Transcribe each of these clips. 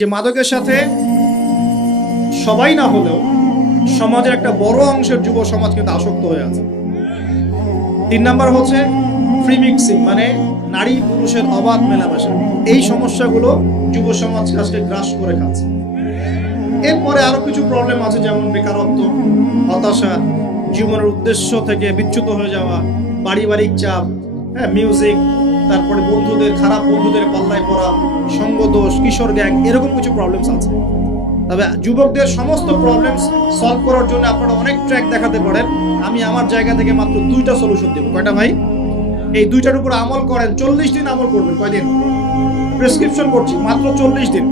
যে মাদকের সাথে সবাই না হলেও সমাজের একটা বড় অংশের যুব সমাজ কিন্তু আসক্ত হয়ে আছে। 3 নাম্বার হচ্ছে ফ্রি মিক্সিং, মানে নারী পুরুষের অবাধ মেলামেশা। এই সমস্যাগুলো যুব সমাজ আজকে গ্রাস করে খাচ্ছে। এরপরে আরো কিছু প্রবলেম আছে, যেমন বেকারত্ব, হতাশা, জীবনের উদ্দেশ্য থেকে বিচ্যুত হয়ে যাওয়া, পারিবারিক চাপ, মিউজিক, তারপরে খারাপ বন্ধুদের পাল্লায় পড়া, সঙ্গদোষ, কিশোর গ্যাং, এরকম কিছু প্রবলেমস আছে। তবে যুবকদের সমস্ত প্রবলেমস সলভ করার জন্য আপনারা অনেক ট্র্যাক দেখাতে পারেন। আমি আমার জায়গা থেকে মাত্র 2টা সলিউশন দেব। কয়টা ভাই? এই 2টার উপর আমল করেন। 40 দিন আমল করবেন। কয়দিন? প্রেসক্রিপশন করছি, মাত্র 40 দিন।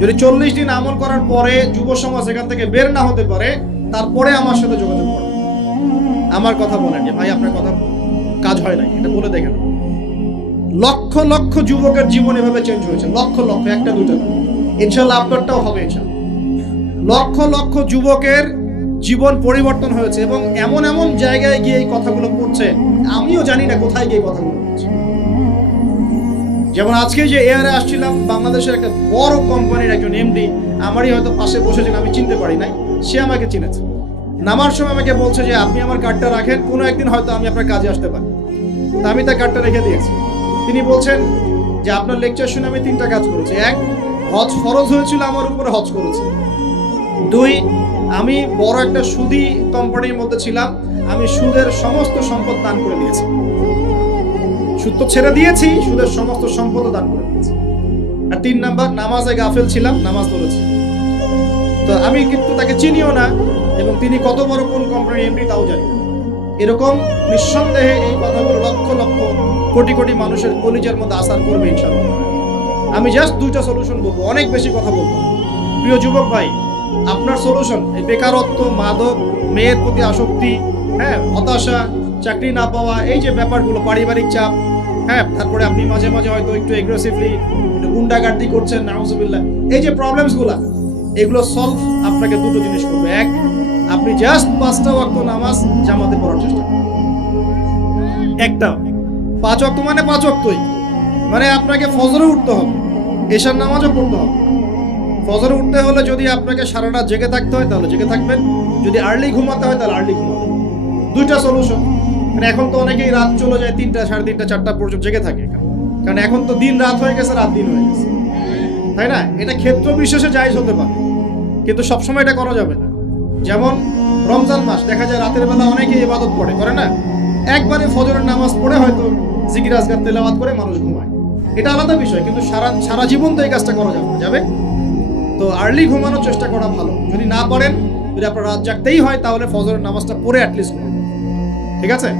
যদি 40 দিন আমল করার পরে যুব সমাজ এখান থেকে বের না হতে পারে, তারপরে আমার সাথে যোগাযোগ করেন। আমার কথা বলেন যে ভাই আপনার কথা কাজ হয় নাই, এটা বলে দেখেন। লক্ষ লক্ষ যুবকের জীবন এভাবে চেঞ্জ হয়েছে, লক্ষ লক্ষ, একটা দুটো না। ইনশাল্লাহ আপনারটাও হবে ইনশাল্লাহ। লক্ষ লক্ষ যুবকের জীবন পরিবর্তন হয়েছে এবং এমন এমন জায়গায় গিয়ে এই কথাগুলো পড়ছে, আমিও জানি না কোথায় গিয়ে কথাগুলো পড়ছে। যেমন আজকে যে এয়ারে আসছিলাম, বাংলাদেশের একটা বড় কোম্পানির একজন এমডি আমারই হয়তো পাশে বসেছেন, আমি চিনতে পারি নাই, সে আমাকে চিনেছে। নামার সময় আমাকে বলছে যে আপনি আমার কার্ডটা রাখেন, কোনো একদিন হয়তো আমি আপনার কাজে আসতে পারি। তা আমি তার কার্ডটা রেখে দিয়েছি। তিনি বলছেন যে আপনার লেকচার শুনে আমি 3টা কাজ করেছি। 1, হজ ফরজ হয়েছিল, আমার উপরে হজ করেছি। 2, আমি বড় একটা সুদী কোম্পানির মধ্যে ছিলাম, আমি সুদের সমস্ত সম্পদ দান করে দিয়েছি। সুদ তো ছেড়ে দিয়েছি, সুদের সমস্ত সম্পদ দান করে দিয়েছি। আর 3 নাম্বার, নামাজে গাফেল ছিলাম, নামাজ পড়েছি। তো আমি কিন্তু তাকে চিনিও না এবং তিনি কত বড় কোন কোম্পানির এমডি তাও জানি না। এরকম নিঃসন্দেহে এই কথাগুলো লক্ষ লক্ষ কোটি কোটি মানুষের কলিজার মধ্যে আসার করবে ইনশাআল্লাহ। আমি জাস্ট 2টা সলিউশন বলবো, অনেক বেশি কথা বলবো। প্রিয় যুবক ভাই, আপনার সলিউশন এই বেকারত্ব, মাদক, মেয়ের প্রতি আসক্তি, হতাশা, চাকরি না পাওয়া, এই যে ব্যাপারগুলো, পারিবারিক চাপ, তারপরে আপনি মাঝে মাঝে হয়তো একটু এগ্রেসিভলি গুন্ডাগার্দি করছেন, নাউজুবিল্লাহ, এই যে প্রবলেমসগুলো, এগুলো সলভ আপনাকে 2টো জিনিস করবে। 1, আপনি জাস্ট 5টা ওয়াক্ত নামাজ জামাতে পড়ার চেষ্টা করুন। একটা 5 ওয়াক্ত মানে 5 ওয়াক্তই, মানে আপনাকে ফজরে উঠতে হবে, এশার নামাজও পড়তে হবে। ফজরে উঠতে হলে যদি আপনাকে সারা রাত জেগে থাকতে হয় তাহলে জেগে থাকবেন, যদি আর্লি ঘুমাতে হয় তাহলে আর্লি ঘুমাবেন। 2টা সলিউশন। মানে এখন তো অনেকেই রাত চলে যায় 3টা, 3:30, 4টা পর্যন্ত জেগে থাকে, কারণ এখন তো দিন রাত হয়ে গেছে, রাত দিন হয়ে গেছে, তাই না? এটা ক্ষেত্র বিশেষে জায়েজ হতে পারে, কিন্তু সবসময় এটা করা যাবে না। যেমন রমজান মাস, দেখা যায় রাতের বেলা অনেকে ইবাদত করে না, একবারে ফজরের নামাজ পড়ে হয়তো জিকির আজকার তেলাওয়াত করে মানুষ ঘুমায়, এটা আলাদা বিষয়, কিন্তু সারা জীবন তো এই কাজটা করা যাবে। তো আর্লি ঘুমানোর চেষ্টা করা ভালো। যদি না পারেন, যদি আপনার রাত জাগতেই হয়, তাহলে ফজরের নামাজটা পড়ে অ্যাটলিস্ট ঘুমাবেন, ঠিক আছে?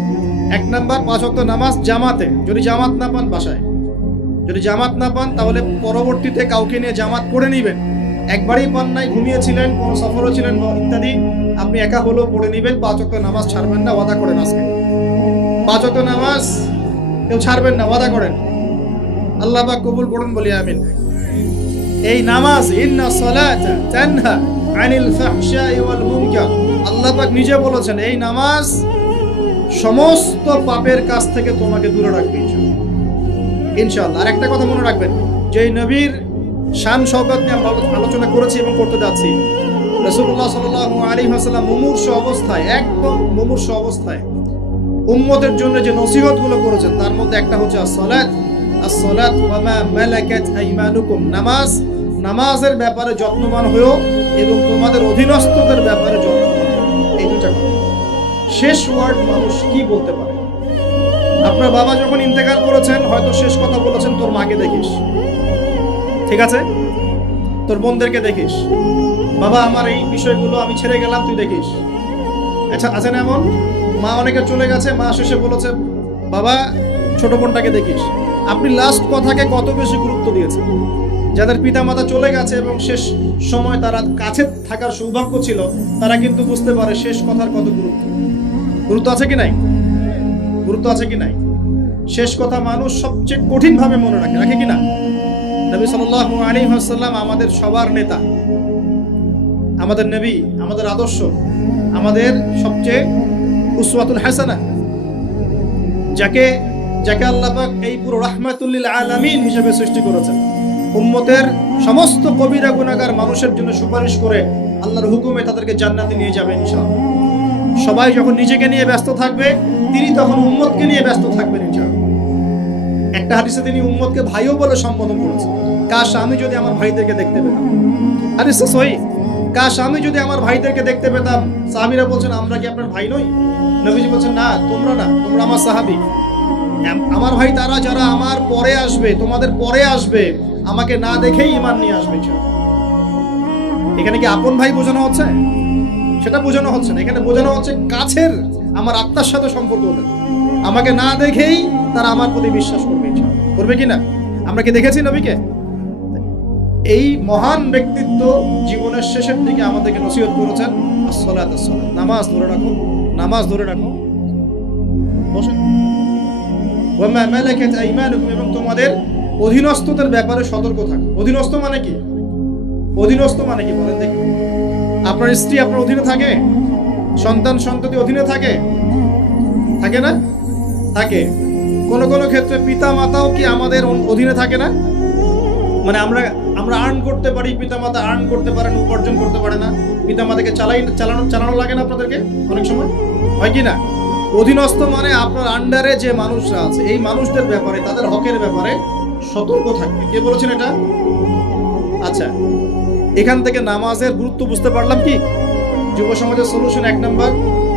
1 নাম্বার, 5 ওয়াক্ত নামাজ জামাতে। যদি জামাত না পান বাসায়, যদি জামাত না পান তাহলে পরবর্তীতে কাউকে নিয়ে জামাত পড়ে নেবেন। একবারই পান নাই, ঘুমিয়েছিলেন, কোনো সফরও ছিলেন ইত্যাদি, আপনি একা হলেও পড়ে নেবেন। 5 ওয়াক্ত নামাজ ছাড়বেন না, ওয়াদা করেন আজকে। 5 ওয়াক্ত নামাজ কেউ ছাড়বেন না, ওয়াদা করেন। আল্লাহ পাক কবুল করুন, বলি আমিন। এই নামাজ, ইন্না সালাতা তানহা আনিল ফাহশাই ওয়াল মুনকার, আল্লাহ পাক নিজে বলেছেন এই নামাজ সমস্ত পাপের কাছ থেকে তোমাকে দূরে রাখবে ইনশাআল্লাহ। আর একটা কথা মনে রাখবেন, যে নবীর শান শওকত নিয়ে আমরা আলোচনা করেছি এবং করতে যাচ্ছি, রাসূলুল্লাহ সাল্লাল্লাহু আলাইহি ওয়াসাল্লাম মুমূর্ষু অবস্থায়, একদম মুমূর্ষু অবস্থায় উম্মতের জন্য যে নসিহতগুলো করেছেন, তার মধ্যে একটা হচ্ছে আসসালাত ওয়া মা মালাকাত আইমানুকুম, নামাজের ব্যাপারে যত্নবান হয়েও এবং তোমাদের অধীনস্থদের ব্যাপারে যত্নবান হও। এই 2টা কথা। শেষ ওয়ার্ড মানুষ কি বলতে পারে? আপনার বাবা যখন ইন্তেকাল করেছেন, হয়তো শেষ কথা বলেছেন তোর মাকে দেখিস, ঠিক আছে? তোর বোনদেরকে দেখিস, বাবা আমার এই বিষয়গুলো আমি ছেড়ে গেলাম, তুই দেখিস। আচ্ছা, আছে না এমন? মা অনেকে চলে গেছে, মা শেষে বলেছে বাবা ছোট বোনটাকে দেখিস। আপনি লাস্ট কথাকে কত বেশি গুরুত্ব দিয়েছেন? যাদের পিতা মাতা চলে গেছে এবং শেষ সময় তারা কাছে থাকার সৌভাগ্য ছিল, তারা কিন্তু বুঝতে পারে শেষ কথার কত গুরুত্ব আছে কি নাই? গুরুত্ব আছে কি নাই? শেষ কথা মানুষ সবচেয়ে কঠিন ভাবে মনে রাখে কি না? নবী সাল্লাল্লাহু আলাইহি ওয়াসাল্লাম আমাদের সবার নেতা, আমাদের নবী, আমাদের আদর্শ, আমাদের সবচেয়ে উসওয়াতুল হাসানা, যাকে আল্লাহ পাক এই পুরো রাহমাতুল লিল আলামিন হিসেবে সৃষ্টি করেছেন। উম্মতের সমস্ত কবিরা গুনাহগার মানুষের জন্য সুপারিশ করে আল্লাহর হুকুমে তাদেরকে জান্নাতে নিয়ে যাবেন ইনশাআল্লাহ। সবাই যখন নিজেকে নিয়ে ব্যস্ত থাকবে, তিনি তখন উম্মতকে নিয়ে ব্যস্ত থাকবেন ইনশাআল্লাহ। একটা হাদিসে তিনি উম্মতকে ভাইও বলে সম্বোধন করেছেন। কাশ আমি যদি আমার ভাইদেরকে দেখতে পেতাম, হাদিসটা সহিহ, কাশ আমি যদি আমার ভাইদেরকে দেখতে পেতাম। সাহাবীরা বলছেন, আমরা কি আপনার ভাই নই? নবীজি বলছেন, না, তোমরা না, তোমরা আমার সাহাবী। আমার ভাই তারা যারা আমার পরে আসবে, তোমাদের পরে আসবে, আমাকে না দেখেই ঈমান নিয়ে আসবে। এখানে কি আপন ভাই বোঝানো হচ্ছে? সেটা বোঝানো হচ্ছে না। এখানে বোঝানো হচ্ছে কাছের, আমার আত্মার সাথে সম্পর্ক ওদের। আমাকে না দেখেই তারা আমার প্রতি বিশ্বাস করবে। করবে কি না? আমরা কি দেখেছি নবীকে? এই মহান ব্যক্তিত্ব জীবনের শেষের দিকে আমাদেরকে নসিহত করেছেন, আসসালাতু আসসালাম, নামাজ ধরে রাখো, নামাজ ধরে রাখো। বসেন। ওয়ামা মালাকাত আইমানুকুম, এবং তোমাদের অধীনস্থদের ব্যাপারে সতর্ক থাকো। অধীনস্থ মানে কি? অধীনস্থ মানে কি বলেন দেখি? আপনার স্ত্রী আপনার অধীনে থাকে? সন্তান সন্ততি অধীনে থাকে? থাকে না? থাকে। কোন কোন ক্ষেত্রে পিতা মাতাও কি আমাদের অধীনে থাকে না? মানে আমরা আর্ন করতে পারি, পিতা মাতা আর্ন করতে পারেন, উপার্জন করতে পারে না। পিতা মাতাকে চালানো লাগে না আপনাদেরকে অনেক সময়, হয় কি না? অধীনস্থ মানে আপনার আন্ডারে যে মানুষরা আছে, এই মানুষদের ব্যাপারে, তাদের হকের ব্যাপারে সতর্ক থাকবে। কে বলেছেন এটা? আচ্ছা, এখান থেকে নামাজের গুরুত্ব বুঝতে পারলাম কি? যুব সমাজের সলিউশন 1 নাম্বার,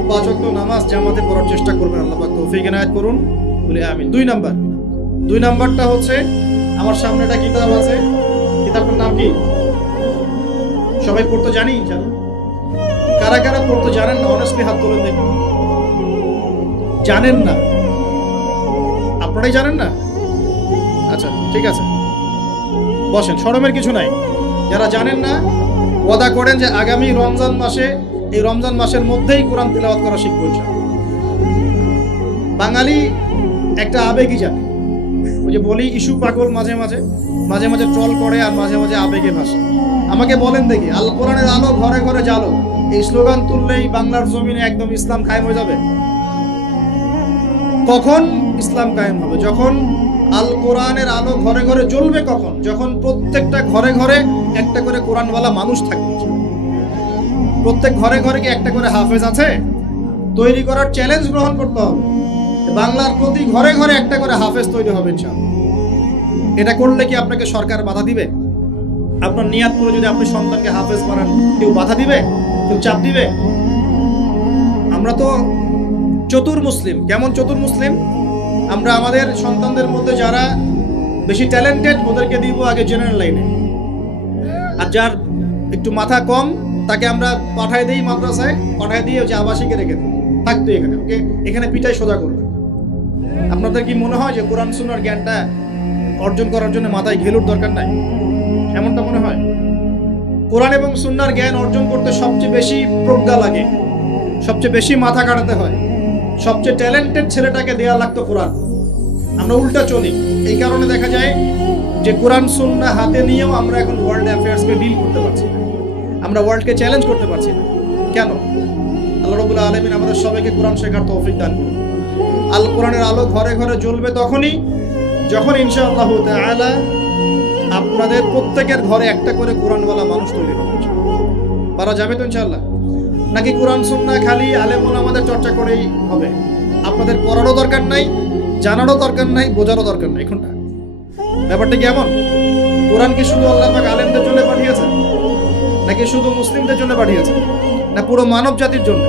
5 ওয়াক্ত নামাজ জামাতে পড়ার চেষ্টা করবেন। আল্লাহ পাক তৌফিক এনায়েত করুন, বলে আমিন। 2 নাম্বারটা হচ্ছে, আমার সামনে একটা কিতাব আছে, কিতাবটার নাম কি? সবাই পড়তে জানি? কারা কারা পড়তে জানেন না? অনেস্টলি হাত তুলে দেখুন। জানেন না? আপনারাই জানেন না? আচ্ছা, ঠিক আছে, বসেন, শরমের কিছু নাই। যারা জানেন না, ওয়াদা করেন যে আগামী রমজান মাসে, এই রমজান মাসের মধ্যেই কোরআন তিলাওয়াত করা শিখবো ইনশাআল্লাহ। বাঙালি একটা আবেগী জাতি। ওই যে বলি, ইস্যু পাগল, মাঝে মাঝে ট্রল করে, আর মাঝে মাঝে আবেগে ভাসে। আমাকে বলেন দেখি, আল কোরআনের আলো ঘরে ঘরে জ্বালো, এই স্লোগান তুললেই বাংলার জমিনে একদম ইসলাম কায়েম হয়ে যাবে? কখন ইসলাম কায়েম হবে? যখন আল কোরআনের আলো ঘরে ঘরে জ্বলবে। কখন? যখন প্রত্যেকটা ঘরে ঘরে একটা করে কোরআনওয়ালা মানুষ থাকবে। প্রত্যেক ঘরে ঘরে কি একটা করে হাফেজ আছে? তৈরি করার চ্যালেঞ্জ গ্রহণ করতে হবে। বাংলার প্রতি ঘরে ঘরে একটা করে হাফেজ তৈরি হবে ইনশাআল্লাহ। এটা করলে কি আপনাকে সরকার বাধা দিবে? আপনার নিয়াত করে যদি আপনি সন্তানকে হাফেজ বানান, কেউ বাধা দিবে? কেউ চাপ দিবে? আমরা তো চতুর মুসলিম। কেমন চতুর মুসলিম? আমরা আমাদের সন্তানদের মধ্যে যারা বেশি ট্যালেন্টেড, ওদেরকে দিব আগে জেনারেল লাইনে, আর যার একটু মাথা কম তাকে আমরা পাঠায় দিই মাদ্রাসায়, পাঠায় দিয়ে যে আবাসিকে রেখে দিই, থাকতো এখানে, ওকে এখানে পিটাই সোজা করবে। আপনাদের কি মনে হয় যে কোরআন সুন্নাহর জ্ঞানটা অর্জন করার জন্য মাথায় ঘেলুর দরকার নাই? এমনটা মনে হয়? কোরআন এবং সুন্নাহর জ্ঞান অর্জন করতে সবচেয়ে বেশি প্রজ্ঞা লাগে, সবচেয়ে বেশি মাথা কাটাতে হয়। সবচেয়ে ট্যালেন্টেড ছেলেটাকে দেয়া লাগতো কোরআন। আমরা উল্টা চলি। এই কারণে দেখা যায় যে কোরআন সুন্নাহ হাতে নিয়েও আমরা এখন ওয়ার্ল্ড অ্যাফেয়ার্সকে ডিল করতে পারছি না, আমরা ওয়ার্ল্ডকে চ্যালেঞ্জ করতে পারছি না। কেন? আল্লাহ রাব্বুল আলামিন আমাদের সবাইকে কোরআন শেখার তৌফিক দান করুন। আল কোরআনের আলো ঘরে ঘরে জ্বলবে তখনই যখন ইনশাআল্লাহ তাআলা আপনাদের প্রত্যেকের ঘরে একটা করে কোরআনওয়ালা মানুষ তৈরি হবে। পারা যাবে তো ইনশাআল্লাহ? নাকি কোরআন সুন্নাহ খালি আলেম ওলামাদের চর্চা করেই হবে? আপনাদের পড়ারও দরকার নাই, জানারও দরকার নাই, বোঝারও দরকার নাই। কোনটা? ব্যাপারটা কি এমন? কোরআন কি শুধু আল্লাহ পাক আলেমদের জন্য পাঠিয়েছেন, নাকি শুধু মুসলিমদের জন্য পাঠিয়েছেন, না পুরো মানব জাতির জন্য?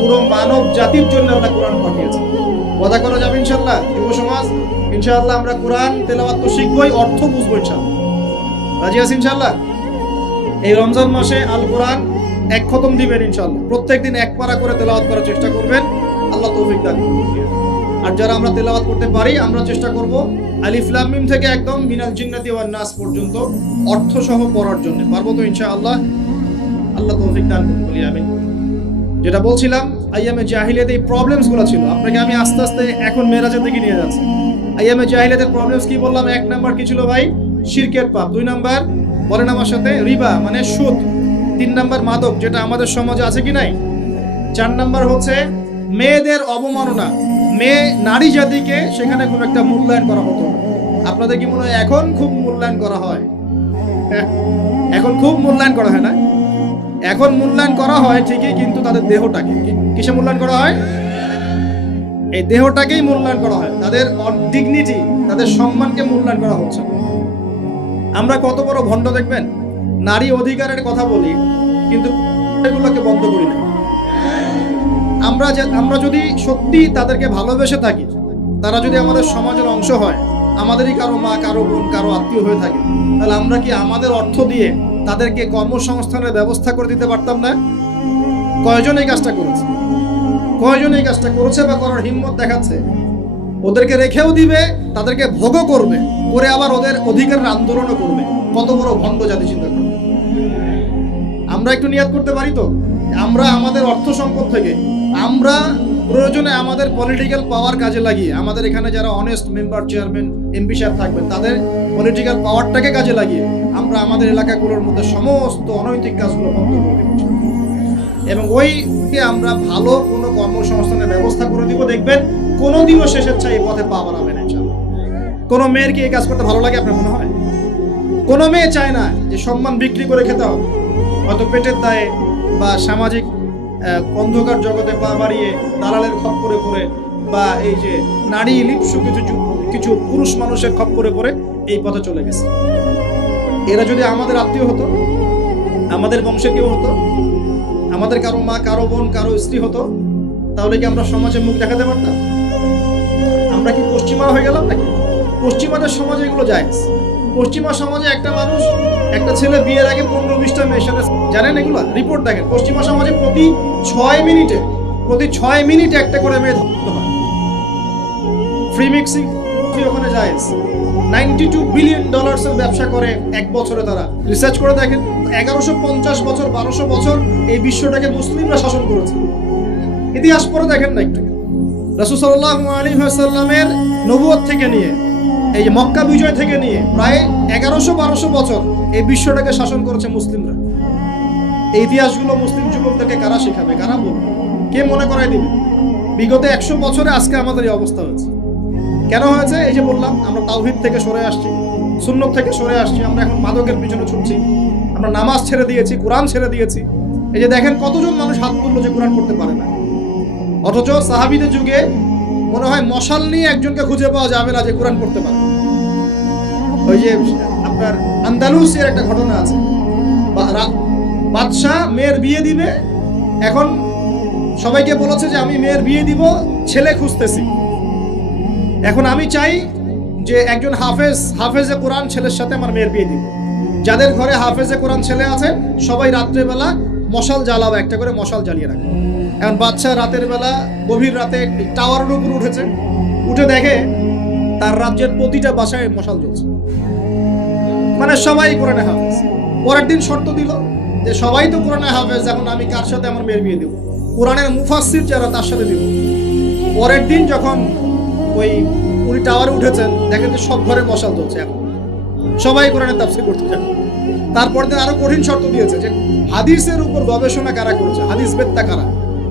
পুরো মানব জাতির জন্য আল্লাহ কোরআন পাঠিয়েছেন। ওয়াদা করা যাবে ইনশাআল্লাহ? যুব সমাজ, ইনশাআল্লাহ আমরা কোরআন তেলাওয়াত তো শিখবই, অর্থ বুঝবো ইনশাআল্লাহ। রাজি আছি ইনশাআল্লাহ? এই রমজান মাসে আল কোরআন 1 খতম দিবেন ইনশাআল্লাহ। প্রত্যেকদিন 1 পারা করে তেলাওয়াত করার চেষ্টা করবেন, আল্লাহ তৌফিক দান করুন। আর যারা আমরা তেলাওয়াত করতে পারি, আমরা চেষ্টা করব আলিফ লাম মিম থেকে একদম মিনাল জিন্নাতি ওয়ান নাস পর্যন্ত অর্থ সহ পড়ার জন্য। পারবো তো ইনশাআল্লাহ? আল্লাহ তৌফিক দান করুন, বলি আমিন। যেটা বলছিলাম, আইয়ামে জাহিলিয়াতে এই প্রবলেমসগুলো ছিল। আপনাকে আমি আস্তে আস্তে এখন মেরাজের দিকে নিয়ে যাচ্ছি। আইয়ামে জাহিলিয়াতের প্রবলেমস কি বললাম? 1 নাম্বার কি ছিল ভাই? শিরকের পাপ। 2 নাম্বার বলেন আমার সাথে, রিবা মানে সুদ। 3 নাম্বার মাদক, যেটা আমাদের সমাজে আছে কি নাই? 4 নাম্বার হচ্ছে মেয়েদের অবমাননা, মেয়ে নারী জাতিকে সেখানে খুব একটা মূল্যায়ন করা হতো না। আপনাদের কি মনে হয় এখন খুব মূল্যায়ন করা হয়? এখন খুব মূল্যায়ন করা হয় না? এখন মূল্যায়ন করা হয় ঠিকই, কিন্তু তাদের দেহটাকে কিসে মূল্যায়ন করা হয়? এই দেহটাকেই মূল্যায়ন করা হয়, তাদের ডিগনিটি, তাদের সম্মানকে মূল্যায়ন করা হচ্ছে। আমরা কত বড় ভণ্ড দেখবেন, নারী অধিকারের কথা বলি কিন্তু এগুলোকে বন্ধ করি না। আমরা যদি সত্যি তাদেরকে ভালোবেসে থাকি, তারা যদি আমাদের সমাজের অংশ হয়, আমাদেরই কারো মা, কারো বোন, কারো আত্মীয় হয়ে থাকে, তাহলে আমরা কি আমাদের অর্থ দিয়ে তাদেরকে কর্মসংস্থানের ব্যবস্থা করে দিতে পারতাম না? কয়জন এই কাজটা করেছে? কয়জন এই কাজটা করেছে বা করার হিম্মত দেখাচ্ছে? ওদেরকে রেখেও দিবে, তাদেরকে ভোগও করবে, করে আবার ওদের অধিকারের আন্দোলনও করবে। কত বড় ভণ্ড জাতি, চিন্তা করবে। আমরা একটু নিয়াত করতে পারি তো, আমরা আমাদের অর্থ সম্পদ থেকে আমরা প্রয়োজনে আমাদের পলিটিক্যাল পাওয়ার কাজে লাগিয়ে, আমাদের এখানে যারা অনেস্ট মেম্বার, চেয়ারম্যান, এমপি সাহেব থাকবেন, তাদের পলিটিক্যাল পাওয়ারটাকে কাজে লাগিয়ে আমরা আমাদের এলাকাগুলোর মধ্যে সমস্ত অনৈতিক কাজগুলো বন্ধ করে দেব এবং ওইকে আমরা ভালো কোনো কর্মসংস্থানের ব্যবস্থা করে দিব। দেখবেন কোনোদিনও শেষের চাই এই পথে পা বাড়াবে না। কোনো মেয়ের কি এই কাজ করতে ভালো লাগে আপনার মনে হয়? কোনো মেয়ে চায় না যে সম্মান বিক্রি করে খেতে হবে, হয়তো পেটের দায়ে বা সামাজিক অন্ধকার জগতে পা বাড়িয়ে দালালের খপ্পরে পড়ে, বা এই যে নারী লিপ্সু কিছু পুরুষ মানুষের খপ্পরে পড়ে এই পথে চলে গেছে। এরা যদি আমাদের আত্মীয় হতো, আমাদের বংশে কেউ হতো, আমাদের কারো মা, কারো বোন, কারো স্ত্রী হতো, তাহলে কি আমরা সমাজে মুখ দেখাতে পারতাম? আমরা কি পশ্চিমা হয়ে গেলাম নাকি? পশ্চিমাদের সমাজে এগুলো জায়েজ। পশ্চিমা সমাজে একটা মানুষ, একটা ছেলে বিয়ের আগে 15-20টা মেয়ের সাথে, জানেন এগুলো রিপোর্ট দেখেন, পশ্চিমা সমাজে প্রতি 6 মিনিটে একটা করে মেয়ে ধরতে হয়। ফ্রি মিক্সিং ওখানে জায়েজ। $92 বিলিয়ন ব্যবসা করে এক বছরে। তারা রিসার্চ করে দেখেন, 1150 বছর, 1200 বছর এই বিশ্বটাকে মুসলিমরা শাসন করেছে। ইতিহাস পড়ে দেখেন না একটু। রাসূল সাল্লাল্লাহু আলাইহি ওয়াসাল্লামের নবুয়ত থেকে নিয়ে, এই যে মক্কা বিজয় থেকে নিয়ে প্রায় 1100-1200 বছর এই বিশ্বটাকে শাসন করেছে মুসলিমরা। এই ইতিহাসগুলো মুসলিম যুবকদেরকে কারা শেখাবে, কারা বলবে, কে মনে করাই দিবে? বিগত 100 বছরে আজকে আমাদের এই অবস্থা হয়েছে। কেন হয়েছে? এই যে বললাম, আমরা তাওহীদ থেকে সরে আসছি, সুন্নত থেকে সরে আসছি, আমরা এখন মাদকের পিছনে ছুটছি, আমরা নামাজ ছেড়ে দিয়েছি, কোরআন ছেড়ে দিয়েছি। এই যে দেখেন কতজন মানুষ হাত তুললো যে কোরআন পড়তে পারে না, অথচ সাহাবীদের যুগে মনে হয় মশাল নিয়ে একজনকে খুঁজে পাওয়া যাবে না যে কোরআন পড়তে পারে। ওই যে আপনার আন্দালুসের একটা ঘটনা আছে, বাদশাহ মেয়ের বিয়ে দিবে, এখন সবাইকে বলেছে যে আমি মেয়ের বিয়ে দিব, ছেলে খুঁজতেছি। এখন আমি চাই যে একজন হাফেজে কোরআন ছেলের সাথে আমার মেয়ের বিয়ে দিব। যাদের ঘরে হাফেজে কোরআন ছেলে আছে সবাই রাত্রেবেলা মশাল জ্বালাবে, একটা করে মশাল জ্বালিয়ে রাখবে। এখন বাদশা রাতের বেলা গভীর রাতে টাওয়ারের উপর উঠেছে, উঠে দেখে তার রাজ্যের প্রতিটা বাসায় মশাল জ্বলছে, মানে সবাই কোরআনে হাফেজ। পরের দিন শর্ত দিল যে সবাই তো কোরআনে হাফেজ, এখন আমি কার সাথে আমার মেয়ের বিয়ে দেব? কোরআনের মুফাসসির যারা তার সাথে দিব। পরের দিন যখন উনি টাওয়ারে উঠেছেন, দেখেন যে সব ঘরে মশাল জ্বলছে, এখন সবাই কোরআনের তাফসীর করতে যাবে। তারপর দিন আরো কঠিন শর্ত দিয়েছে যে হাদিসের উপর গবেষণা কারা করেছে, হাদিস বেত্তা কারা,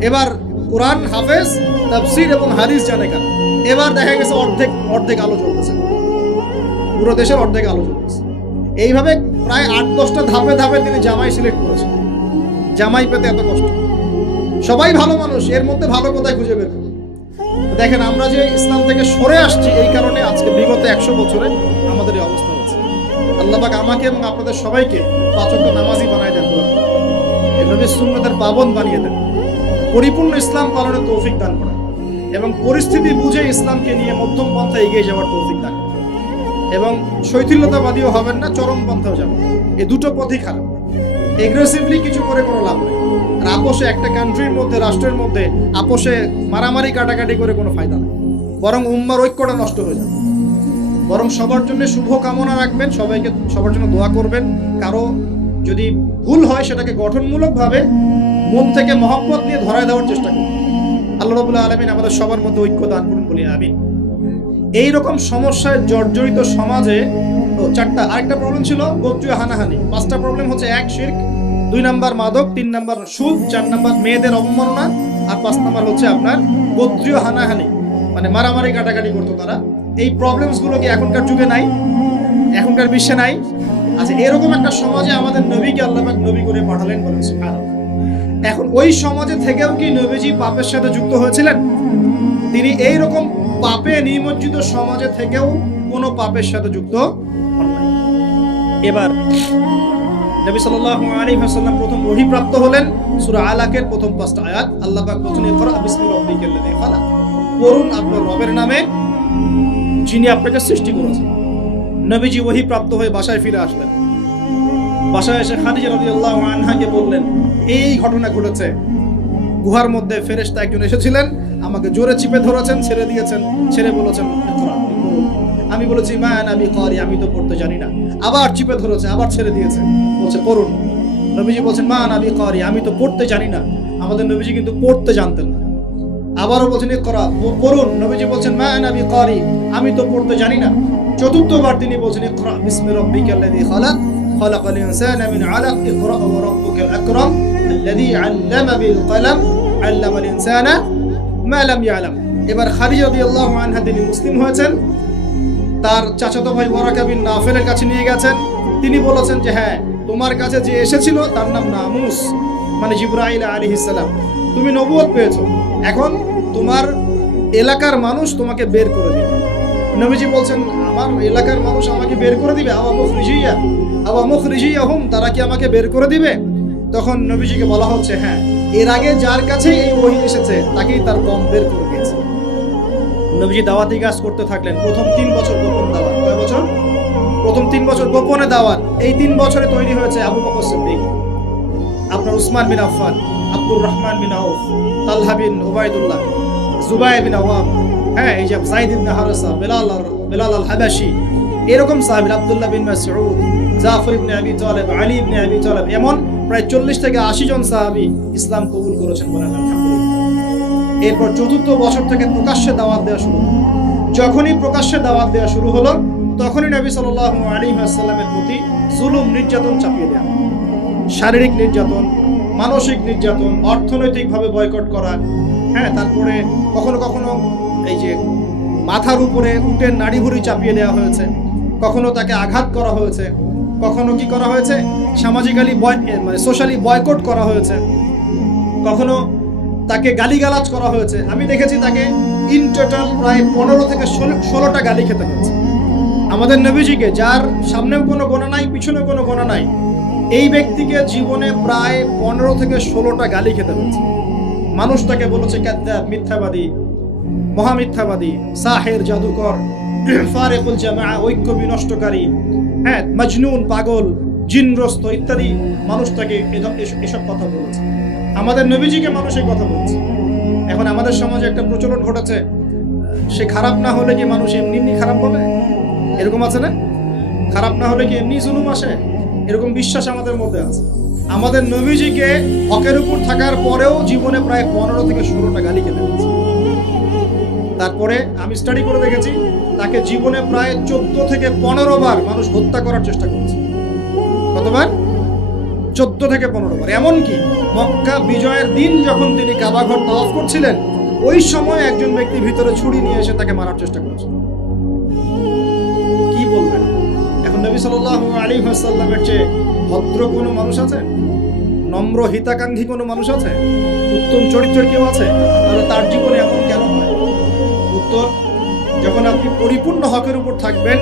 এবার কোরআন হাফেজ, তাফসীর এবং হাদিস জানে কারা। এবার দেখা গেছে অর্ধেক আলো জ্বলতেছে, পুরো দেশের অর্ধেক আলো জ্বলতেছে। এইভাবে প্রায় 8-10টা ধাপে তিনি জামাই সিলেক্ট করেছেন। জামাই পেতে এত কষ্ট, সবাই ভালো মানুষ, এর মধ্যে ভালো কোথায় খুঁজে বের করবে? দেখেন আমরা যে ইসলাম থেকে সরে আসছি, এই কারণে আজকে বিগত 100 বছরে আমাদের এই অবস্থা হচ্ছে। আল্লাহ পাক আমাকে এবং আপনাদের সবাইকে 5 ওয়াক্ত নামাজি বানায় দেন, নবীর সুন্নতের পাবন বানিয়ে দেন, পরিপূর্ণ ইসলাম পালনের তৌফিক দান করেন এবং পরিস্থিতি বুঝে ইসলামকে নিয়ে মধ্যম পন্থা এগিয়ে যাওয়ার তৌফিক দান করেন এবং শৈথিল্যতাবাদীও হবেন না, চরম পন্থাও যাবেন। এই দুটো পথই খারাপ। এগ্রেসিভলি কিছু করে কোনো লাভ নেই। আর আপোষে একটা কান্ট্রির মধ্যে, রাষ্ট্রের মধ্যে আপোষে মারামারি কাটাকাটি করে কোনো ফায়দা নেই, বরং উম্মার ঐক্যটা নষ্ট হয়ে যাবে। বরং সবার জন্য শুভ কামনা রাখবেন, সবাইকে সবার জন্য দোয়া করবেন। কারো যদি ভুল হয় সেটাকে গঠনমূলকভাবে মন থেকে মহব্বত নিয়ে ধরায় দেওয়ার চেষ্টা করুন। আল্লাহ রাব্বুল আলামিন আমাদের সবার মধ্যে ঐক্য দান করুন বলি আমিন। এইরকম সমস্যায় জর্জরিত সমাজে 4টা, আরেকটা প্রবলেম ছিল গোত্রীয় হানাহানি। 5টা প্রবলেম হচ্ছে: 1 শিরক, 2 নাম্বার মাদক, 3 নাম্বার সুদ, 4 নাম্বার মেয়েদের অবমাননা, আর 5 নাম্বার হচ্ছে আপনার গোত্রীয় হানাহানি, মানে মারামারি কাটাকাটি করতো তারা। এই প্রবলেমস গুলো কি এখনকার যুগে নাই, এখনকার বিশ্বে নাই? আচ্ছা, এরকম একটা সমাজে আমাদের নবীকে আল্লাহ পাক নবী করে পাঠালেন, বলেন সুবহানাল্লাহ। এখন ওই সমাজে থেকেও কি নবীজি পাপের সাথে যুক্ত হয়েছিলেন? তিনি এই রকম পাপে নিমজ্জিত সমাজে থেকেও কোনো পাপের সাথে যুক্ত হন নাই। এবার নবী সাল্লাল্লাহু আলাইহি ওয়াসাল্লাম প্রথম ওহী প্রাপ্ত হলেন সূরা আলাকের প্রথম 5টা আয়াত। আল্লাহ পাক বলেন, ইকরা বিসমি রাব্বিকাল্লাযী খালাক, পড়ুন আপনার রবের নামে যিনি আপনাকে সৃষ্টি করেছেন। নবীজি ওহী প্রাপ্ত হয়ে বাসায় ফিরে আসলেন। বাসায় এসে খাদিজা রাদিয়াল্লাহু আনহাকে বললেন, এই ঘটনা ঘটেছে, গুহার মধ্যে ফেরেশতা একজন এসেছিলেন, আমাকে জোরে চিপে ধরেছেন, ছেড়ে দিয়েছেন, ছেড়ে বলেছেন ইকরা, আমি বলেছি মা আনা বিকারি, আমি তো পড়তে জানি না। আবার চিপে ধরেছে, আবার ছেড়ে দিয়েছে, বলছে পড়ুন। নবীজি বলছেন মা আনা বিকারি, আমি তো পড়তে জানি না। আমাদের নবীজি কিন্তু পড়তে জানতেন না। আবারও বলছেন ইকরা, পড়ুন। নবীজি বলছেন মা আনা বিকারি, আমি তো পড়তে জানি না। চতুর্থবার তিনি বলছেন ইকরা বিসমি রাব্বিকাল্লাযী খালাক, খালাকাল ইনসানা মিন আলাক, ইকরা ওয়া রাব্বুকাল আকরাম আল্লাযী আল্লামা বিল কলম আল্লামাল ইনসানা মা লাম ইয়ালাম। এবার খাদিজা রাদিয়াল্লাহু আনহা তিনি মুসলিম হয়েছেন, তার চাচাতো ভাই ওয়ারাকা বিন নাফেলের কাছে নিয়ে গেছেন। তিনি বলেছেন যে হ্যাঁ, তোমার কাছে যে এসেছিল তার নাম নামুস, মানে জিবরাইল আলাইহিস সালাম, তুমি নবুয়ত পেয়েছো, এখন তোমার এলাকার মানুষ তোমাকে বের করে দিবে। নবীজি বলছেন আমার এলাকার মানুষ আমাকে বের করে দিবে? আওয়া মুখরিজিয়াহুম, তারা কি আমাকে বের করে দিবে? তখন নবীজিকে বলা হচ্ছে হ্যাঁ, এর আগে যার কাছে এই ওহী এসেছে তাকেই তার কম বের করে দিয়েছে। নবীজি দাওয়াতি কাজ করতে থাকলেন। প্রথম 3 বছর গোপন দাওয়াত। কয় বছর? প্রথম 3 বছর গোপনে দাওয়াত। এই 3 বছরে তৈরি হয়েছে আবু বকর সিদ্দিক, আপনার উসমান বিন আফফান, আব্দুর রহমান বিন আউফ, তালহা বিন উবাইদুল্লাহ, জুবাইর বিন আওয়াম, হ্যাঁ, এই যে যায়েদ ইবনে হারেসা, বেলাল আল হাবাশি, এরকম সাহাবী, আব্দুল্লাহ বিন মাসউদ, জাফর ইবনে আবি তালেব, আলী ইবনে আবি তালেব, এমন প্রায় 40 থেকে 80 জন সাহাবী ইসলাম কবুল করেছেন, বলেন আলহামদুলিল্লাহ। এরপর চতুর্থ বছর থেকে প্রকাশ্যে দাওয়াত দেওয়া শুরু হলো। যখনই প্রকাশ্যে দাওয়াত দেওয়া শুরু হলো, তখনই নবী সাল্লাল্লাহু আলাইহি ওয়াসাল্লামের প্রতি জুলুম, নির্যাতন চাপিয়ে দেওয়া, শারীরিক নির্যাতন, মানসিক নির্যাতন, অর্থনৈতিকভাবে বয়কট করা, হ্যাঁ, তারপরে কখনো কখনো এই যে মাথার উপরে উটের নাড়ি ভুঁড়ি চাপিয়ে দেওয়া হয়েছে, কখনো তাকে আঘাত করা হয়েছে, কখনো কি করা হয়েছে সামাজিক্যালি মানে সোশ্যালি বয়কট করা হয়েছে, কখনো তাকে গালিগালাজ করা হয়েছে। আমি দেখেছি তাকে ইন টোটাল প্রায় 15 থেকে 16টা গালি খেতে হয়েছে। আমাদের নবীজিকে, যার সামনেও কোনো গোনা নাই, পিছনে কোনো গোনা নাই, এই ব্যক্তিকে জীবনে প্রায় 15 থেকে 16টা গালি খেতে হয়েছে। মানুষ তাকে বলেছে কাযযাব, মিথ্যাবাদী, মহামিথ্যাবাদী, সাহের, জাদুকর, ফারিকুল জামাআ, ঐক্য বিনষ্টকারী, হ্যাঁ, মজনুন, পাগল, জিনগ্রস্ত ইত্যাদি মানুষ তাকে এসব কথা বলেছে। আমাদের নবীজিকে মানুষ এই কথা বলছে। এখন আমাদের সমাজে একটা প্রচলন ঘটেছে, সে খারাপ না হলে কি মানুষ এমনি এমনি খারাপ বলে? এরকম আছে না? খারাপ না হলে কি এমনি জুলুম আসে? এরকম বিশ্বাস আমাদের মধ্যে আছে। আমাদের নবীজিকে হকের উপর থাকার পরেও জীবনে প্রায় 15 থেকে 16টা গালি খেতে হয়েছে। তারপরে আমি স্টাডি করে দেখেছি, তাকে জীবনে প্রায় 14 থেকে 15 বার মানুষ হত্যা করার চেষ্টা করেছে। কতবার? 14 থেকে 15 বার। এমনকি মক্কা বিজয়ের দিন যখন তিনি কাবা ঘর তাওয়াফ করছিলেন, ওই সময় একজন ব্যক্তি ভিতরে ছুরি নিয়ে এসে তাকে মারার চেষ্টা করেছে। কি বলবেন? এখন নবী সাল্লাল্লাহু আলাইহি ওয়াসাল্লামের চেয়ে ভদ্র কোনো মানুষ আছে? নম্র হিতাকাঙ্ক্ষী কোনো মানুষ আছে? উত্তম চরিত্রের কেউ আছে? তাহলে তার জীবনে এমন কেন হয়? উত্তর, যখন আপনি পরিপূর্ণ হকের উপর থাকবেন,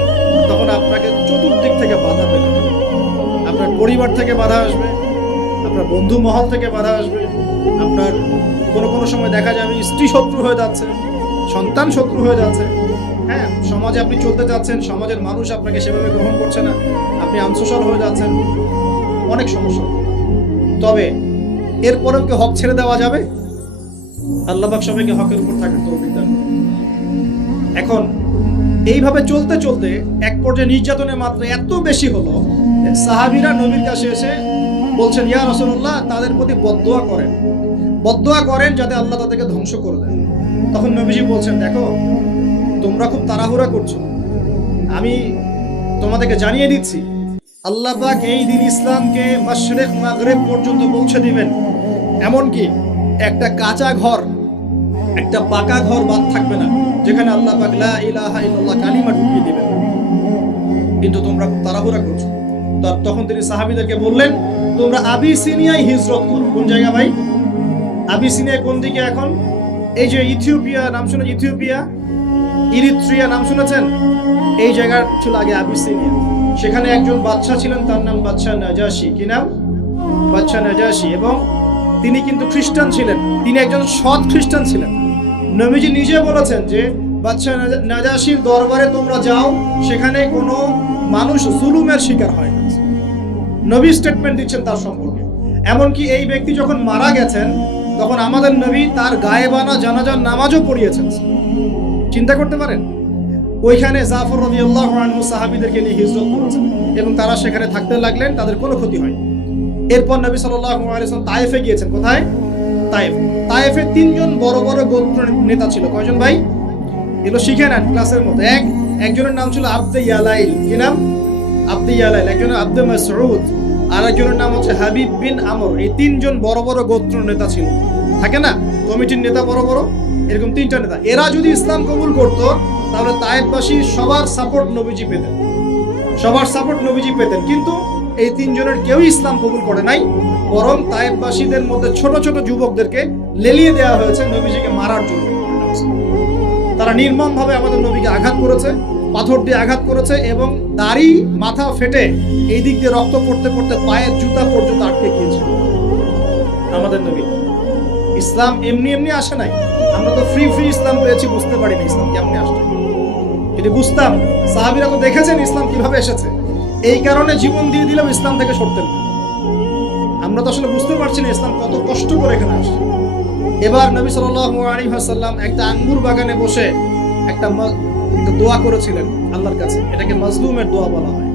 তখন আপনাকে চতুর্দিক থেকে বাধা পেতে হবে। আপনার পরিবার থেকে বাধা আসবে, আপনার বন্ধু মহল থেকে বাধা আসবে, আপনার কোনো সময় দেখা যাবে স্ত্রী শত্রু হয়ে যাচ্ছে, সন্তান শত্রু হয়ে যাচ্ছে, হ্যাঁ, সমাজে আপনি চলতে যাচ্ছেন, সমাজের মানুষ আপনাকে সেভাবে গ্রহণ করছে না, আপনি আনসোশাল হয়ে যাচ্ছেন, অনেক সমস্যা। তবে এরপরেও কি হক ছেড়ে দেওয়া যাবে? আল্লাহ পাক সবাইকে হকের উপর থাকার তৌফিক দান করুন। এখন এইভাবে চলতে চলতে এক পর্যায়ে নির্যাতনের মাত্রা এত বেশি হলো, সাহাবীরা নবীর কাছে এসে বলছেন, ইয়া রাসূলুল্লাহ, তাদের প্রতি বদদোয়া করেন যাতে আল্লাহ তাদেরকে ধ্বংস করে দেন। তখন নবীজি বলছেন, দেখো, তোমরা খুব তাড়াহুড়া করছো, আমি তোমাদেরকে জানিয়ে দিচ্ছি, আল্লাহ পাক এই দিন ইসলামকে মাশরিক মাগরিব পর্যন্ত পৌঁছে দিবেন। এমনকি একটা কাঁচা ঘর একটা পাকা ঘর বাদ থাকবে না যেখানে আল্লাহ পাক লা ইলাহা ইল্লাল্লাহ কালিমা ঢুকিয়ে দিবেন। কিন্তু তোমরা খুব তাড়াহুড়া করছো। তখন তিনি সাহাবীদেরকে বললেন, তোমরা আবিসিনিয়ায় হিজরত করো। কোন জায়গা ভাই? আবিসিনিয়া কোন দিকে এখন? এই যে ইথিওপিয়া নাম শুনে, ইথিওপিয়া, ইরিত্রিয়া নাম শুনেছেন? এই জায়গা ছিল আগে আবিসিনিয়া। সেখানে একজন বাদশা ছিলেন, তার নাম বাদশা নাজাশী। কি নাম? বাদশা নাজাশী। এবং তিনি কিন্তু খ্রিস্টান ছিলেন, তিনি একজন সৎ খ্রিস্টান ছিলেন। নবীজি নিজে বলেছেন যে বাদশা নাজাশীর দরবারে তোমরা যাও, সেখানে কোনো মানুষ জুলুমের শিকার হয় না। নবী স্টেটমেন্ট দিচ্ছেন তার সম্পর্কে। এমনকি এই ব্যক্তি যখন মারা গেছেন, তখন আমাদের নবী তার গায়েবানা জানাজার নামাজও পড়িয়েছেন। চিন্তা করতে পারেন? ওইখানে জাফর রাদিয়াল্লাহু আনহু সাহাবীদেরকে নিয়ে হিজরত করেছেন এবং তারা সেখানে থাকতে লাগলেন, তাদের কোনো ক্ষতি হয়নি। এরপর নবী সাল্লাল্লাহু আলাইহি ওয়াসাল্লাম তায়েফে গিয়েছেন। কোথায়? তায়েফ। তায়েফে তিনজন বড় বড় গোত্র নেতা ছিল। কয়জন ভাই? এগুলো শিখে নেন ক্লাসের মতো। একজনের নাম ছিল আব্দে ইয়ালাইল। কি নাম? আব্দে ইয়ালাইল। একজনের আব্দে মাসউদ, আর একজনের নাম হচ্ছে হাবিব বিন আমর। এই তিনজন বড় বড় গোত্র নেতা ছিল। থাকে না কমিটির নেতা বড় বড়, এরকম তিনটা নেতা। এরা যদি ইসলাম কবুল করত, তাহলে তায়েফবাসী সবার সাপোর্ট নবীজি পেতেন, সবার সাপোর্ট নবীজি পেতেন। কিন্তু এই তিনজনের কেউই ইসলাম কবুল করে নাই, বরং তায়েফবাসীদের মধ্যে ছোট ছোট যুবকদেরকে লেলিয়ে দেওয়া হয়েছে নবীজিকে মারার জন্য। তারা নির্মমভাবে আমাদের নবীকে আঘাত করেছে, পাথর দিয়ে আঘাত করেছে এবং দাড়ি মাথা ফেটে এই দিক দিয়ে রক্ত পড়তে পড়তে পায়ের জুতা পর্যন্ত আটকে গিয়েছে। আমাদের নবী ইসলাম এমনি এমনি আসে নাই। আমরা তো ফ্রি ইসলাম পেয়েছি, বুঝতে পারি না ইসলাম কেমনে আসছে। যদি বুঝতাম, সাহাবীরা তো দেখেছেন ইসলাম কিভাবে এসেছে, এই কারণে জীবন দিয়ে দিলেও ইসলাম থেকে সরতেন না। আমরা তো আসলে বুঝতে পারছি না ইসলাম কত কষ্ট করে এখানে আসছে। এবার নবী সাল্লাল্লাহু আলাইহি ওয়াসাল্লাম একটা আঙ্গুর বাগানে বসে একটা দোয়া করেছিলেন আল্লাহর কাছে। এটাকে মাজলুমের দোয়া বলা হয়।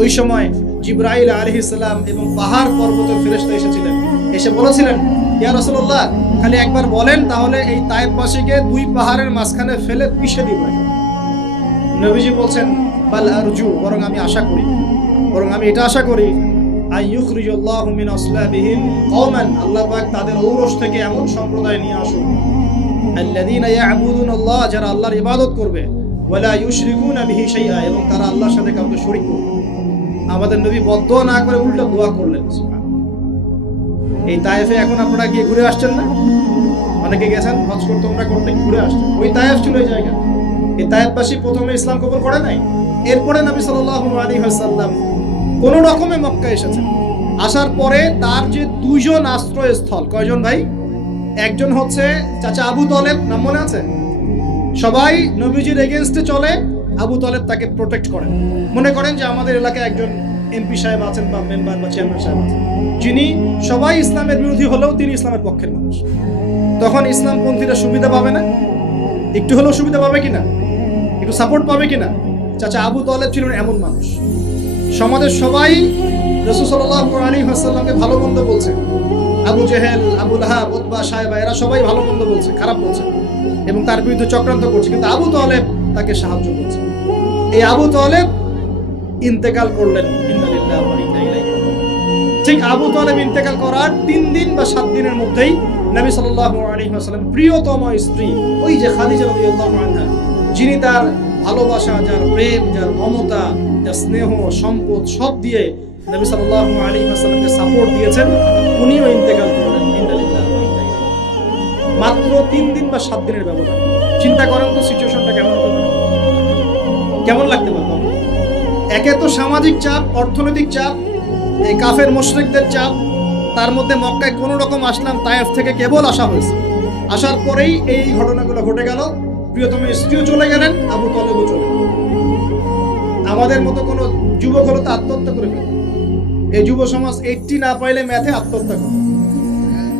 ওই সময় জিবরাইল আলাইহিস সালাম এবং পাহাড় পর্বতের ফেরেশতা এসেছিলেন, এসে বলেছিলেন, ইয়া রাসূলুল্লাহ, খালি একবার বলেন, তাহলে এই তায়েফবাসীকে দুই পাহাড়ের মাঝখানে ফেলে পিষে দিব। নবীজি বলছেন, বাল আরজু, বরং আমি আশা করি, বরং আমি এটা আশা করি, আইয়ুখরিজুল্লাহু মিন আসলাবিহিম কওমান, আল্লাহ পাক তাদের ঔরস থেকে এমন সম্প্রদায় নিয়ে আসুন, আল্লাযীনা ইয়াবুদুনাল্লাহ, যারা আল্লাহর ইবাদত করবে, ওয়ালা ইউশরিকুনা বিহি শাইআ, এবং তারা আল্লাহর সাথে কাউকে শরীক করবে। আমাদের নবী বদদোয়া না করে উল্টো দোয়া করলেন। এই তায়েফে এখন আপনারা গিয়ে ঘুরে আসছেন না? অনেকে গেছেন হজ করতে, তোমরা করতে ঘুরে আসছেন। ওই তায়েফ ছিল এই জায়গা। এই তায়েফবাসী প্রথমে ইসলাম কবুল করে নাই। এরপরে নবী সাল্লাল্লাহু আলাইহি ওয়াসাল্লাম কোন রকমে মক্কা এসেছেন। আসার পরে তার যে দুইজন আশ্রয়স্থল, কয়জন ভাই? একজন হচ্ছে চাচা আবু তলেব, নাম মনে আছে? সবাই নবীজির এগেইনস্টে চলে, আবু তলেব তাকে প্রোটেক্ট করেন। মনে করেন যে আমাদের এলাকায় একজন এমপি সাহেব আছেন বা মেম্বার বা চেয়ারম্যান সাহেব আছেন, যিনি সবাই ইসলামের বিরোধী হলেও তিনি ইসলামের পক্ষের মানুষ। তখন ইসলামপন্থীরা সুবিধা পাবে না? একটু হলেও সুবিধা পাবে কিনা? একটু সাপোর্ট পাবে কিনা? চাচা আবু তলেব ছিলেন এমন মানুষ। সমাজের সবাই রাসূল সাল্লাল্লাহু আলাইহি ওয়াসাল্লামকে ভালো মন্দ বলছে। আবু জেহেল, আবু লাহাব, উতবা, শায়বা, এরা সবাই ভালো মন্দ বলছে, খারাপ বলছে এবং তার বিরুদ্ধে চক্রান্ত করছে। কিন্তু আবু তলেব তাকে সাহায্য করছে। এই আবু তলেব ইন্তেকাল করলেন। ইন্না লিল্লাহি ওয়া ইন্না ইলাইহি রাজিউন। ঠিক আবু তলেব ইন্তেকাল করার 3 দিন বা 7 দিনের মধ্যেই নবী সাল্লাল্লাহু আলাইহি ওয়াসাল্লাম প্রিয়তম স্ত্রী, ওই যে খাদিজা রাদিয়াল্লাহু আনহা, যিনি তার ভালোবাসা, যার প্রেম, যার মমতা, যার স্নেহ, সম্পদ সব দিয়ে নবী সাল্লাল্লাহু আলাইহি ওয়াসাল্লামকে সাপোর্ট দিয়েছেন, উনিও ইন্তেকাল করলেন। ইন্না লিল্লাহি ওয়া ইন্না ইলাইহি রাজিউন। মাত্র 3 দিন বা 7 দিনের ব্যবধান। চিন্তা করেন তো সিচুয়েশনটা কেমন হতে পারে, কেমন লাগতে পারে? একে তো সামাজিক চাপ, অর্থনৈতিক চাপ, এই কাফের মুশরিকদের চাপ, তার মধ্যে মক্কায় কোনো রকম আসলাম, তায়েফ থেকে কেবল আসা হয়েছে। আসার পরেই এই ঘটনাগুলো ঘটে গেল। প্রিয়তম স্ত্রীও চলে গেলেন, আবু তলেবও চলে গেলেন। আমাদের মতো কোনো যুবক হলো তো আত্মহত্যা করে ফেলে। এই যুব সমাজ 80 না পাইলে ম্যাথে আত্মহত্যা করে।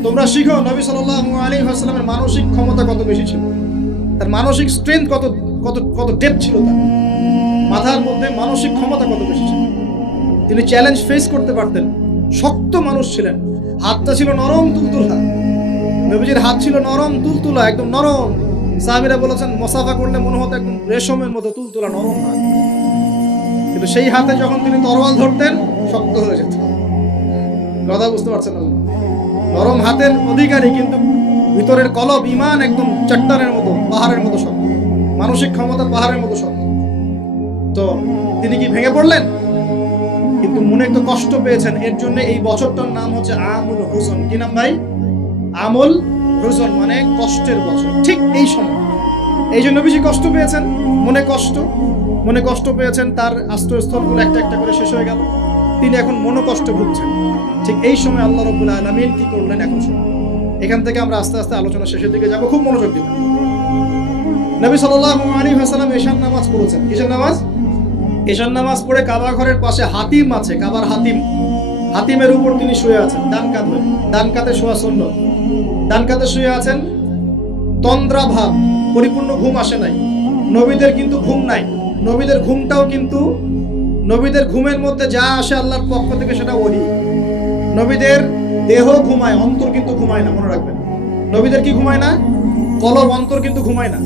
তোমরা শিখো নবী সাল্লাল্লাহু আলাইহি ওয়াসাল্লামের মানসিক ক্ষমতা কত বেশি ছিল, তার মানসিক স্ট্রেংথ কত কত কত ডেপথ ছিল, তার মাথার মধ্যে মানসিক ক্ষমতা কত বেশি ছিল। তিনি চ্যালেঞ্জ ফেস করতে পারতেন। শক্ত মানুষ ছিলেন, হাতটা ছিল নরম তুলতুলা। নবীজির হাত ছিল নরম তুলতুলা, একদম নরম। সাহাবীরা বলেছেন মুসাফা করলে মনে হতো একদম রেশমের মতো তুলতুলা নরম হাত। কিন্তু সেই হাতে যখন তিনি তরোয়াল ধরতেন শক্ত হয়ে যেত। কথা বুঝতে পারছেন না? নরম হাতের অধিকারী কিন্তু ভিতরের কলব ঈমান একদম চট্টানের মতো, পাহাড়ের মতো শক্ত, মানসিক ক্ষমতা পাহাড়ের মতো শক্ত। তো তিনি কি ভেঙে পড়লেন? কিন্তু মনে তো কষ্ট পেয়েছেন। এর জন্য এই বছরটার নাম হচ্ছে আমুল হুজন। কি নাম ভাই? আমুল হুজন, মানে কষ্টের বছর। ঠিক এই সময় এই জন্য বেশি কষ্ট পেয়েছেন, মনে কষ্ট পেয়েছেন। তার আশ্রয়স্থলগুলো একটা একটা করে শেষ হয়ে গেল, তিনি এখন মনোকষ্ট ভুগছেন। ঠিক এই সময় আল্লাহ রাব্বুল আলামিন কি করলেন এখন শুনুন। এখান থেকে আমরা আস্তে আস্তে আলোচনা শেষের দিকে যাব, খুব মনোযোগ দিবেন। নবী সাল্লাল্লাহু আলাইহি ওয়াসাল্লাম এশার নামাজ পড়েছেন। কিসের নামাজ? এশার নামাজ পড়ে কাবা ঘরের পাশে হাতিম আছে, কাবার হাতিম, হাতিমের উপর তিনি শুয়ে আছেন ডান কাত হয়ে। ডান কাতে শোয়া সুন্নাত। ডান কাতে শুয়ে আছেন, তন্দ্রা ভাব, পরিপূর্ণ ঘুম আসে নাই। নবীদের কিন্তু ঘুম নাই। নবীদের ঘুমটাও কিন্তু, নবীদের ঘুমের মধ্যে যা আসে আল্লাহর পক্ষ থেকে সেটা ওহী। নবীদের দেহ ঘুমায়, অন্তর কিন্তু ঘুমায় না, মনে রাখবেন। নবীদের কি ঘুমায় না? কলব, অন্তর কিন্তু ঘুমায় না।